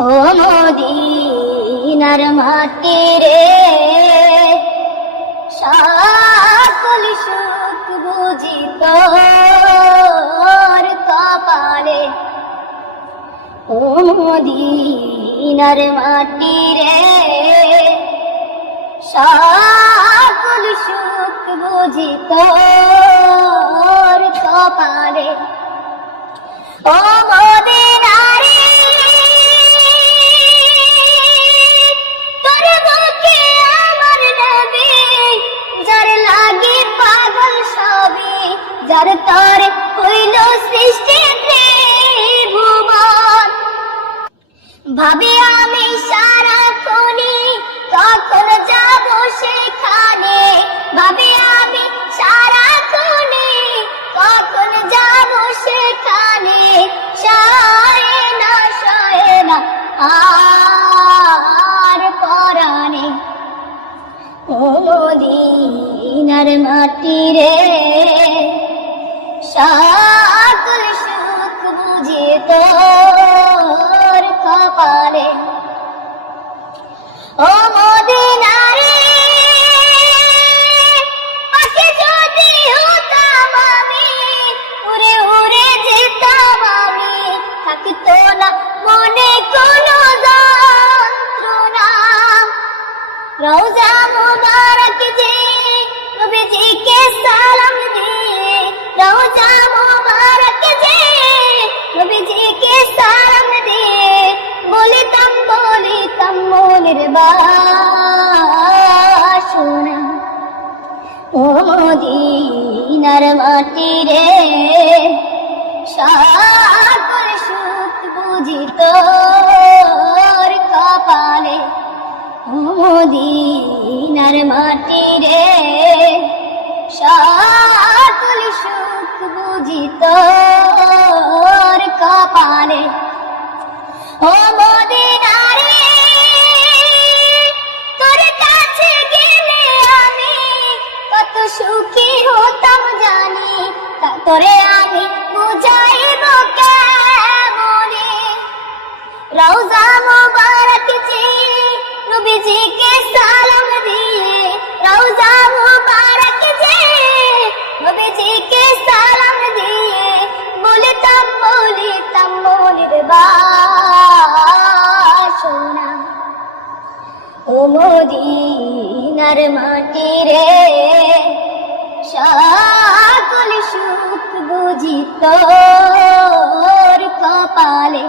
ও মদিনার মাটি রে, সকল সুখ বুঝি তোর কপালে। ও মদিনার মাটি রে, সকল সুখ বুঝি তোর কপালে। ও মদিনারে তোর বুকে আমার নবী, যার লাগি পাগল সবই, যার তরে হইল সৃষ্টি ত্রিভুবন। ভাবি আমি সারাক্ষণই কখন যাব সেখানে, ভাবি আমি সারাক্ষণই কখন যাব সেখানে। সয়ে না আর পরাণে। ও মদিনার মাটি রে, সকল সুখ বুঝি তোর কপালে। ও মদিনারে পাখি যদি হতাম আমি, উড়ে উড়ে যেতাম আমি, থাকতো না মনে কোনো যন্ত্রণা। রওজা মুবারক যে নবীজিকে সালাম দিয়ে, রওজা মুবারক যে নবীজিকে সালাম দিয়ে, বলিতাম মনের বাসনা। ও মদিনার মাটি রে, সকল সুখ বুঝি তোর কপালে। ও মদিনার মাটি রে, সকল সুখ বুঝি তোর কপালে। ও মদিনারে তোর কাছে গেলে আমি কত সুখী হতাম জানি, তোরে আমি বুঝাইব কেমনে। রওজা মুবারক যে নবীজিকে সালাম দিয়ে, রওজা মুবারক যে নবীজিকে সালাম দিয়ে, বলিতাম মনের বাসনা। ও মদিনার মাটি রে, সকল সুখ বুঝি তোর কপালে।